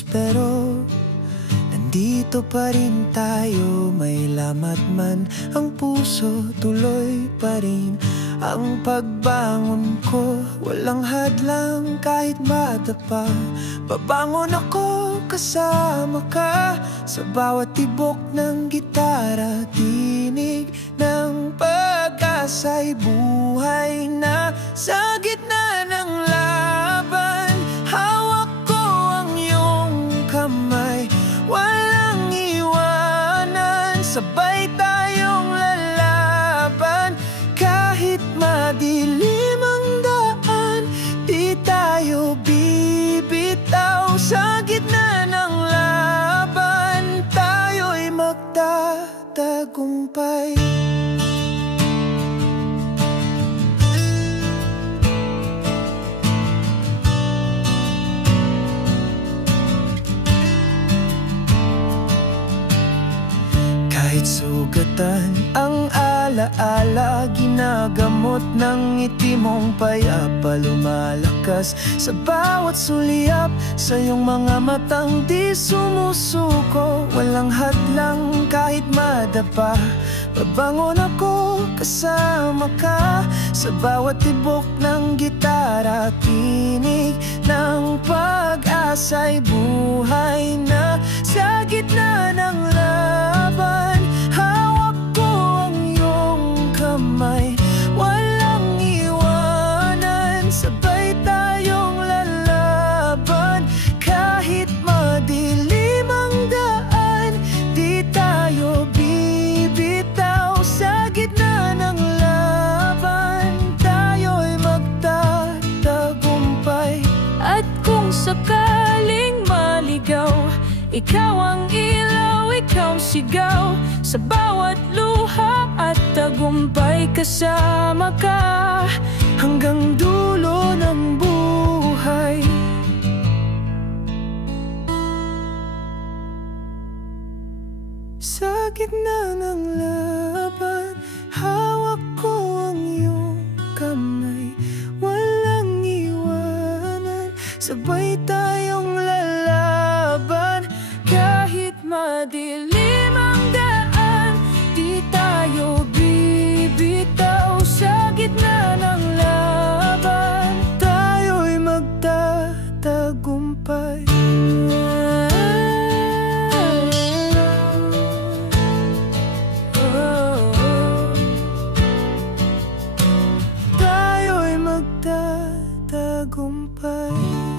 kilos, pero nandito pa rin tayo. May lamat man ang puso, tuloy pa rin ang pagbangon ko. Walang hadlang kahit madapa, babangon ako kasama ka. Sa bawat tibok ng gitara, tinig ng pag-asa'y buhay na. Sa gitna ng laban, hawak ko ang iyong kamay. Walang iwanan, sabay tayong lalaban. Kahit madilim ang daan, di tayo bibitaw. Sa gitna ng laban, tayo'y magtatagumpay. Kahit sugatan ang alaala, ginagamot ng ngiti mong payapa. Lumalakas sa bawat sulyap, sa iyong mga matang di sumusuko. Walang hadlang kahit madapa, babangon ako kasama ka. Sa bawat tibok ng gitara, tinig ng pag-asa'y buhay na. Sa gitna ng laban, hawak ko ang iyong kamay. Walang iwanan, sabay tayong lalaban. Kahit madilim ang daan, di tayo bibitaw. Sa gitna ng laban, tayo'y magtatagumpay. At kung sakaling maligaw, ikaw ang ilaw, ikaw sigaw. Sa bawat luha at tagumpay, kasama ka hanggang dulo ng buhay. Sa gitna ng laban, hawak ko ang iyong kamay. Walang iwanan, sabay tayong lalaban. kahit madilim ang daan, di tayo bibitaw. Sa gitna ng laban, tayo'y magtatagumpay. Tayo'y magtatagumpay.